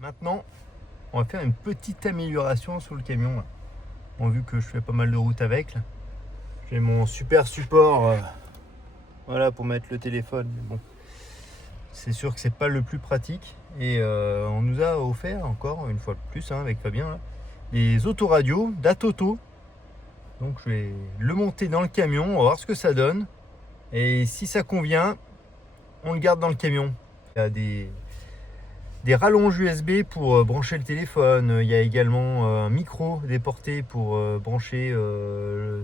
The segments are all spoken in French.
Maintenant, on va faire une petite amélioration sur le camion. Là. Bon, vu que je fais pas mal de route avec, là. J'ai mon super support voilà, pour mettre le téléphone. Mais bon, c'est sûr que c'est pas le plus pratique. Et on nous a offert encore une fois de plus avec Fabien là, des autoradios d'Atoto. Donc je vais le monter dans le camion, on va voir ce que ça donne. Et si ça convient, on le garde dans le camion. Il y a des rallonges USB pour brancher le téléphone. Il y a également un micro déporté pour brancher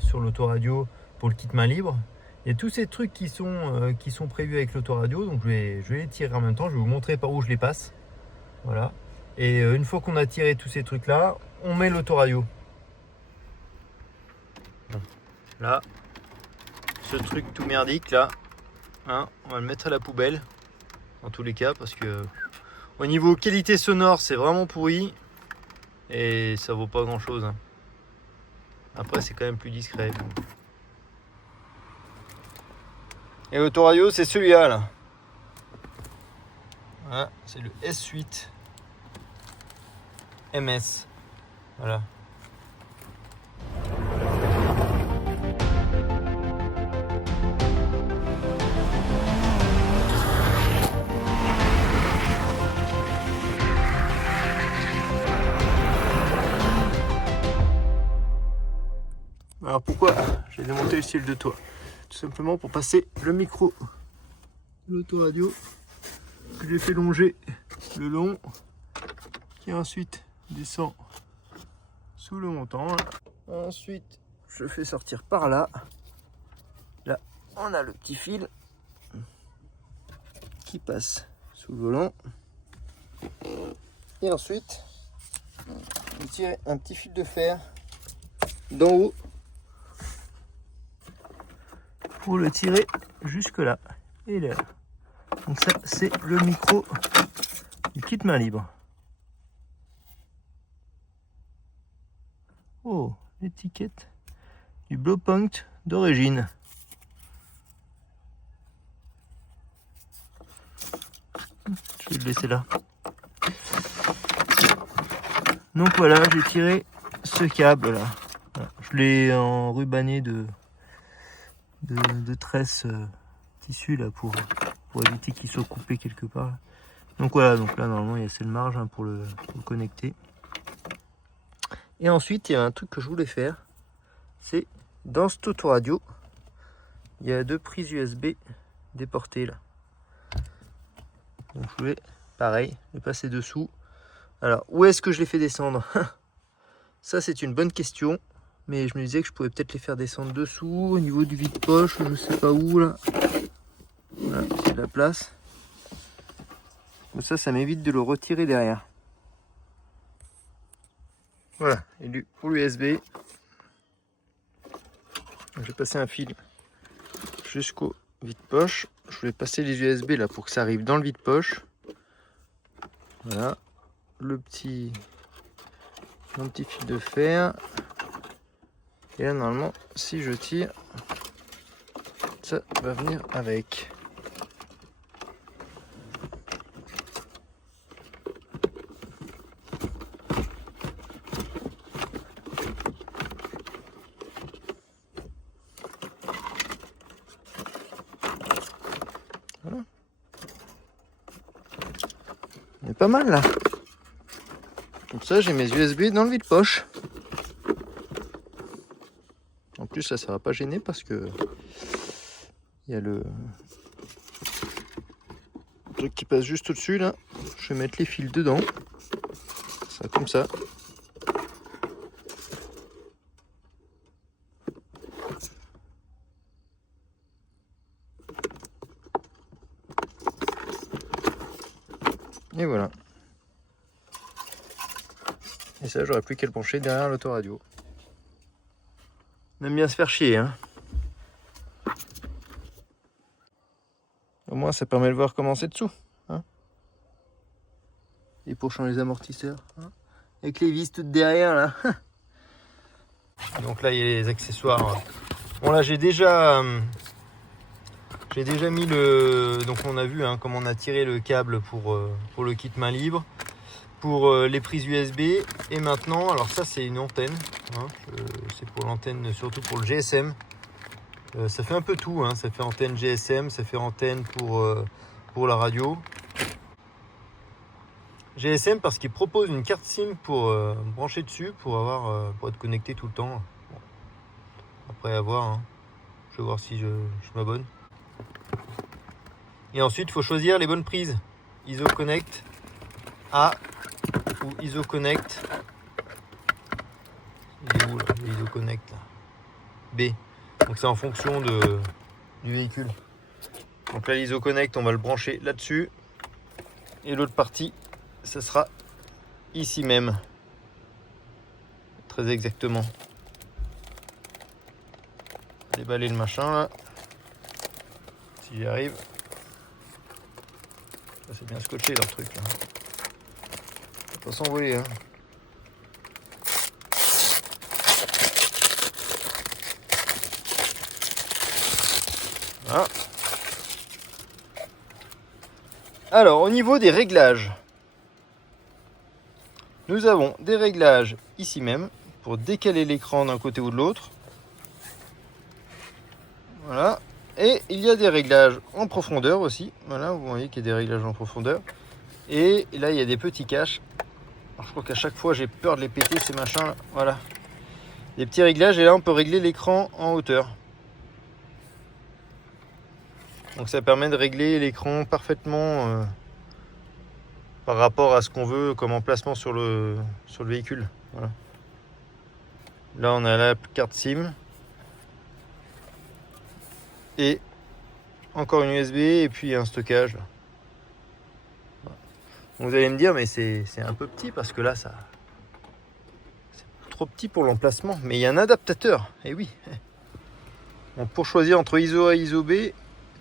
sur l'autoradio pour le kit main libre. Il y a tous ces trucs qui sont prévus avec l'autoradio. Donc je vais les tirer en même temps. Je vais vous montrer par où je les passe. Voilà. Et une fois qu'on a tiré tous ces trucs là, on met l'autoradio. Là, ce truc tout merdique là, hein, on va le mettre à la poubelle. En tous les cas, parce que au niveau qualité sonore, c'est vraiment pourri. Et ça vaut pas grand chose. Hein. Après, c'est quand même plus discret. Et l'autoradio, c'est celui-là. Là. Voilà, c'est le S8 MS. Voilà. Alors pourquoi j'ai démonté le style de toit? Tout simplement pour passer le micro de l'autoradio que j'ai fait longer le long, qui ensuite descend sous le montant. Ensuite, je fais sortir par là. Là, on a le petit fil qui passe sous le volant. Et ensuite, je tire un petit fil de fer d'en haut pour le tirer jusque là. Et là. Donc ça, c'est le micro du kit main libre. Oh, l'étiquette du Blowpoint d'origine. Je vais le laisser là. Donc voilà, j'ai tiré ce câble là. Voilà. Je l'ai enrubanné de tresses tissu là pour éviter qu'il soit coupé quelque part. Donc voilà, donc là normalement il y a assez de marge pour le connecter. Et ensuite il y a un truc que je voulais faire, c'est dans cet autoradio, il y a 2 prises USB déportées là. Donc je vais pareil les passer dessous. Alors où est-ce que je les fais descendre? Ça c'est une bonne question. Mais je me disais que je pouvais peut-être les faire descendre dessous, au niveau du vide-poche, je sais pas où là. Voilà, c'est de la place. Comme ça m'évite de le retirer derrière. Voilà, et pour l'USB, j'ai passé un fil jusqu'au vide-poche. Je voulais passer les USB là pour que ça arrive dans le vide-poche. Voilà, un petit fil de fer. Et là, normalement, si je tire, ça va venir avec. Voilà. On est pas mal là. Comme ça, j'ai mes USB dans le vide-poche. En plus, ça va pas gêner parce que il y a le truc qui passe juste au-dessus là. Je vais mettre les fils dedans. Ça comme ça. Et voilà. Et ça, j'aurais plus qu'à le pencher derrière l'autoradio. On aime bien se faire chier, hein. Au moins, ça permet de voir comment c'est dessous. Hein. Et pour changer les amortisseurs. Hein. Avec les vis toutes derrière, là. Donc là, il y a les accessoires. Bon, là, j'ai déjà mis le... Donc, on a vu comment on a tiré le câble pour le kit main libre. pour les prises USB. Et maintenant, alors ça c'est une antenne, hein, c'est pour l'antenne, surtout pour le GSM. Ça fait un peu tout, hein, ça fait antenne GSM, ça fait antenne pour la radio. GSM parce qu'il propose une carte SIM pour brancher dessus pour être connecté tout le temps. Bon. Après à voir, hein. Je vais voir si je m'abonne. Et ensuite il faut choisir les bonnes prises. ISO Connect A ou ISO Connect. Il est où là, le ISO Connect là B. Donc c'est en fonction du véhicule. Donc là l'ISO Connect on va le brancher là-dessus. Et l'autre partie ça sera ici même. Très exactement. Déballer le machin là. Si j'y arrive. Ça, c'est bien scotché leur truc là. Ça va pas s'envoler hein. Voilà. Alors au niveau des réglages. Nous avons des réglages ici même pour décaler l'écran d'un côté ou de l'autre. Voilà. Et il y a des réglages en profondeur aussi. Voilà, vous voyez qu'il y a des réglages en profondeur. Et là, il y a des petits caches. Alors, je crois qu'à chaque fois, j'ai peur de les péter, ces machins là. Voilà. Des petits réglages. Et là, on peut régler l'écran en hauteur. Donc, ça permet de régler l'écran parfaitement par rapport à ce qu'on veut comme emplacement sur le véhicule. Voilà. Là, on a la carte SIM. Et encore une USB et puis un stockage. Vous allez me dire mais c'est un peu petit parce que là c'est trop petit pour l'emplacement. Mais il y a un adaptateur. Et oui. Bon, pour choisir entre ISO A et ISO B,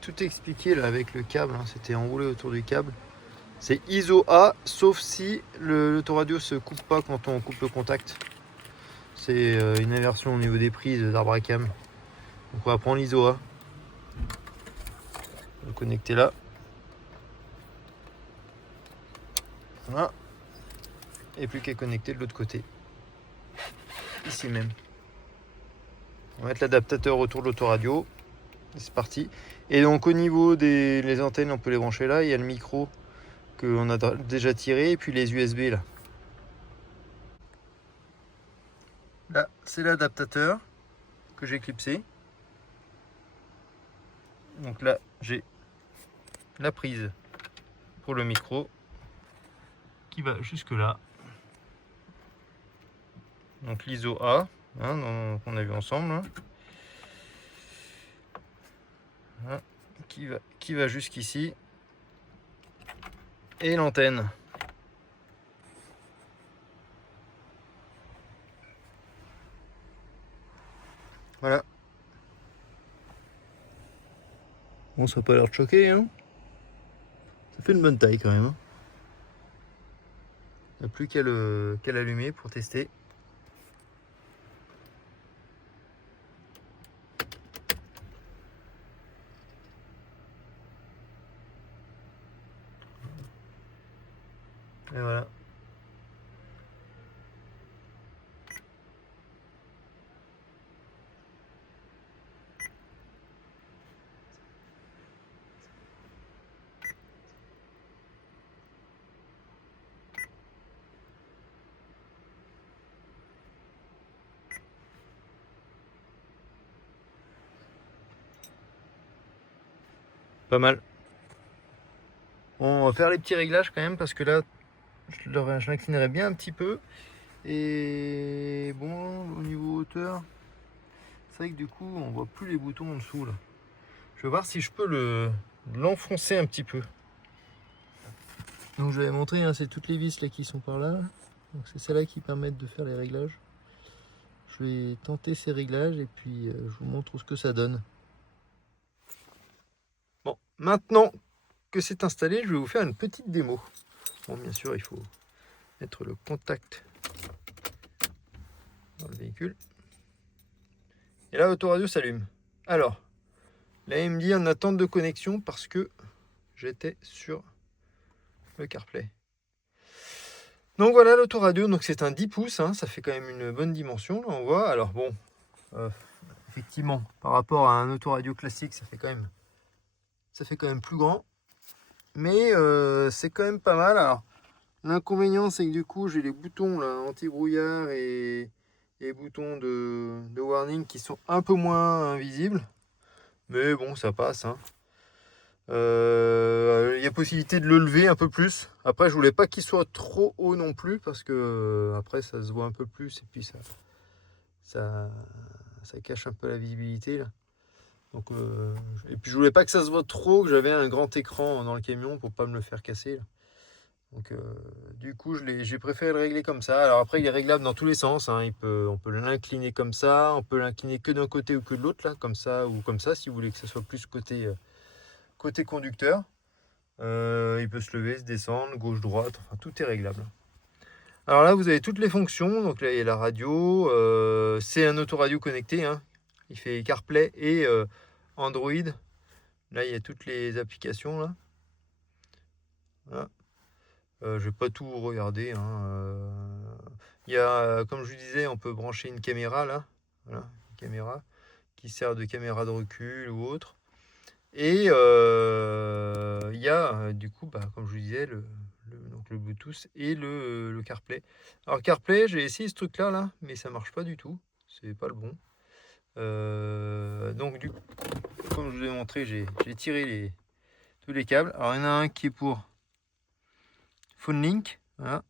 tout est expliqué là avec le câble. Hein, c'était enroulé autour du câble. C'est ISO A sauf si l'autoradio se coupe pas quand on coupe le contact. C'est une inversion au niveau des prises d'arbre à cam. Donc on va prendre l'ISO A. On va le connecter là. Voilà. Et plus qu'à connecter de l'autre côté. Ici même. On va mettre l'adaptateur autour de l'autoradio. C'est parti. Et donc au niveau des antennes, on peut les brancher là. Il y a le micro qu'on a déjà tiré. Et puis les USB là. Là, c'est l'adaptateur que j'ai clipsé. Donc là, j'ai la prise pour le micro qui va jusque là. Donc l'ISO A, hein, qu'on a vu ensemble. Hein. Voilà, qui va jusqu'ici. Et l'antenne. Voilà. Bon, ça n'a pas l'air de choquer, hein. Ça fait une bonne taille quand même. Hein. Il n'y a plus qu'à l'allumer pour tester. Et voilà. Pas mal. On va faire les petits réglages quand même parce que là, je l'inclinerai bien un petit peu. Et bon, au niveau hauteur, c'est vrai que du coup, on voit plus les boutons en dessous là. Je vais voir si je peux l'enfoncer un petit peu. Donc je vais montrer, hein, c'est toutes les vis là qui sont par là. Donc c'est celles-là qui permettent de faire les réglages. Je vais tenter ces réglages et puis je vous montre ce que ça donne. Bon, maintenant que c'est installé, je vais vous faire une petite démo. Bon, bien sûr, il faut mettre le contact dans le véhicule. Et là, l'autoradio s'allume. Alors, là, il me dit en attente de connexion parce que j'étais sur le CarPlay. Donc voilà l'autoradio, donc c'est un 10 pouces, hein, ça fait quand même une bonne dimension, là on voit. Alors bon, effectivement, par rapport à un autoradio classique, ça fait quand même plus grand. Mais c'est quand même pas mal. Alors l'inconvénient c'est que du coup j'ai les boutons là, anti-brouillard et boutons de warning qui sont un peu moins visibles. Mais bon, ça passe, hein. Il y a possibilité de le lever un peu plus. Après, je voulais pas qu'il soit trop haut non plus parce que après ça se voit un peu plus et puis ça, ça cache un peu la visibilité là. Donc, et puis je voulais pas que ça se voit trop, que j'avais un grand écran dans le camion pour pas me le faire casser là. Donc du coup j'ai préféré le régler comme ça. Alors après il est réglable dans tous les sens, hein. On peut l'incliner comme ça, on peut l'incliner que d'un côté ou que de l'autre là, comme ça ou comme ça si vous voulez que ce soit plus côté conducteur. Il peut se lever, se descendre, gauche, droite, enfin tout est réglable. Alors là vous avez toutes les fonctions, donc là il y a la radio, c'est un autoradio connecté, hein. Il fait CarPlay et Android. Là il y a toutes les applications là. Voilà. Je vais pas tout regarder, hein. Il y a, comme je vous disais, on peut brancher une caméra là, voilà, une caméra qui sert de caméra de recul ou autre. Et il y a du coup, comme je vous disais, donc le Bluetooth et le CarPlay. Alors CarPlay, j'ai essayé ce truc là, mais ça marche pas du tout. C'est pas le bon. Donc du coup, comme je vous ai montré, j'ai tiré tous les câbles. Alors il y en a un qui est pour PhoneLink, voilà.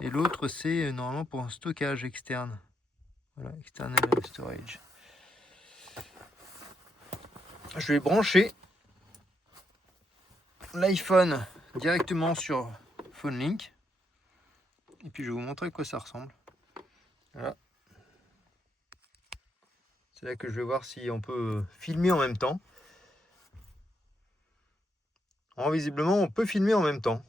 Et l'autre c'est normalement pour un stockage externe. Voilà, external storage. Je vais brancher l'iPhone directement sur PhoneLink. Et puis je vais vous montrer à quoi ça ressemble. Voilà. C'est là que je vais voir si on peut filmer en même temps. Alors, visiblement, on peut filmer en même temps.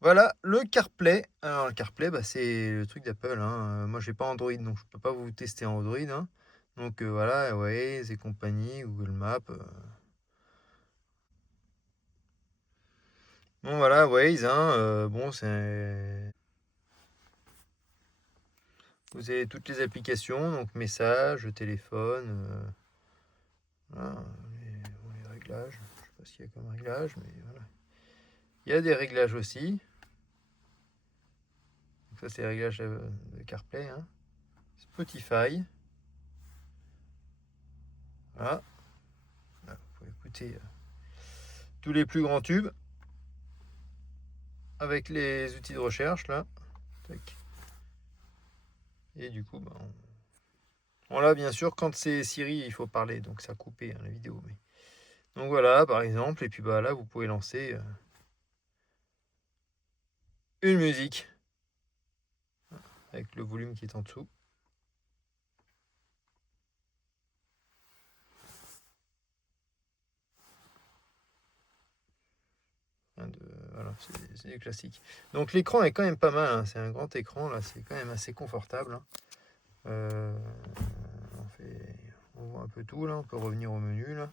Voilà le CarPlay. Alors le CarPlay, c'est le truc d'Apple, hein. Moi, j'ai pas Android, donc je peux pas vous tester en Android, hein. Donc voilà, Waze et compagnie, Google Maps. Bon voilà, Waze, hein. Bon, c'est... Vous avez toutes les applications, donc messages, téléphone, voilà, les réglages. Je sais pas ce qu'il y a comme réglage, mais voilà. Il y a des réglages aussi. Donc ça c'est les réglages de CarPlay, hein. Spotify. Voilà. Là, vous pouvez écouter tous les plus grands tubes avec les outils de recherche là. Tac. Et du coup, on l'a bien sûr quand c'est Siri, il faut parler, donc ça a coupé, hein, la vidéo. Mais... Donc voilà, par exemple, et puis là vous pouvez lancer une musique avec le volume qui est en dessous. Voilà, c'est du classique. Donc l'écran est quand même pas mal, hein. C'est un grand écran là, c'est quand même assez confortable, hein. On voit un peu tout là, on peut revenir au menu là.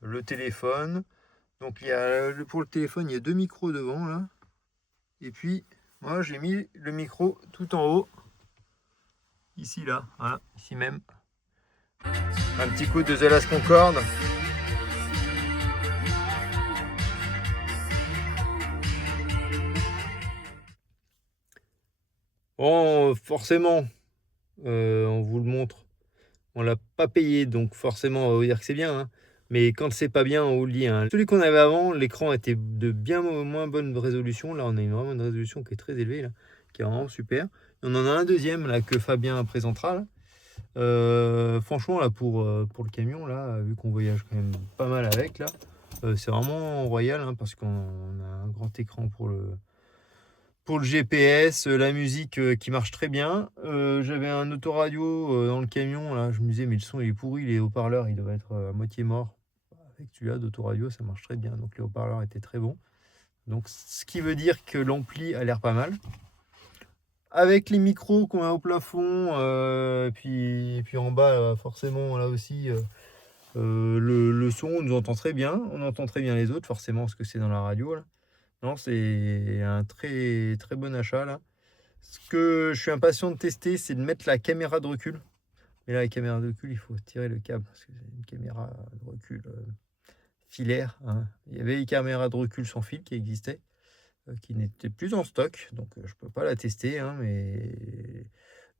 Le téléphone. Donc il y a pour le téléphone, il y a 2 micros devant là. Et puis moi j'ai mis le micro tout en haut. Ici là, voilà, ici même. Un petit coup de The Last Concorde. Bon, forcément, on vous le montre. On l'a pas payé, donc forcément on va vous dire que c'est bien, hein. Mais quand c'est pas bien, on vous le dit, hein. Celui qu'on avait avant, l'écran était de bien moins bonne résolution. Là, on a vraiment une résolution qui est très élevée, là, qui est vraiment super. Et on en a un deuxième là que Fabien présentera. Là. Franchement, là pour le camion, là, vu qu'on voyage quand même pas mal avec, là, c'est vraiment royal, hein, parce qu'on a un grand écran pour le GPS, la musique qui marche très bien. J'avais un autoradio dans le camion, là, je me disais, mais le son il est pourri, les haut-parleurs ils doivent être à moitié morts. Avec celui-là d'autoradio, ça marche très bien, donc les haut-parleurs étaient très bons. Donc ce qui veut dire que l'ampli a l'air pas mal. Avec les micros qu'on a au plafond, puis en bas, forcément, là aussi, le son, on nous entend très bien. On entend très bien les autres, forcément, parce que c'est dans la radio, là. Non, c'est un très très bon achat là. Ce que je suis impatient de tester, c'est de mettre la caméra de recul. Mais là, la caméra de recul, il faut tirer le câble parce que c'est une caméra de recul filaire, hein. Il y avait une caméra de recul sans fil qui existait, qui n'était plus en stock, donc je peux pas la tester, hein, mais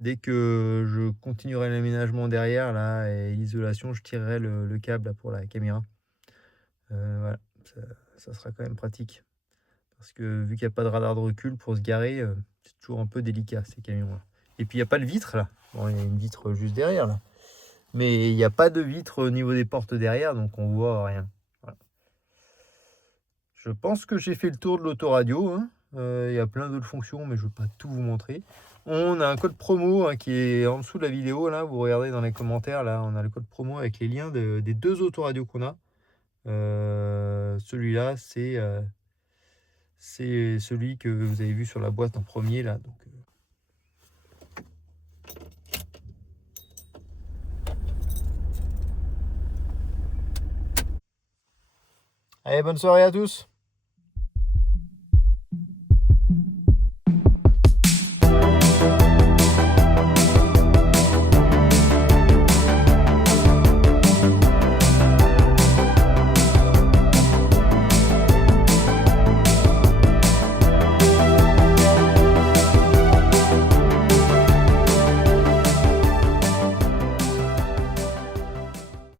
dès que je continuerai l'aménagement derrière là et l'isolation, je tirerai le câble là, pour la caméra. Voilà, ça sera quand même pratique. Parce que vu qu'il n'y a pas de radar de recul pour se garer, c'est toujours un peu délicat ces camions-là. Et puis il n'y a pas de vitre là. Bon, il y a une vitre juste derrière là. Mais il n'y a pas de vitre au niveau des portes derrière, donc on voit rien. Voilà. Je pense que j'ai fait le tour de l'autoradio, hein. Il y a plein d'autres fonctions, mais je ne veux pas tout vous montrer. On a un code promo, hein, qui est en dessous de la vidéo. Là, vous regardez dans les commentaires, là, on a le code promo avec les liens des 2 autoradios qu'on a. Celui-là, c'est celui que vous avez vu sur la boîte en premier là. Donc, allez, bonne soirée à tous!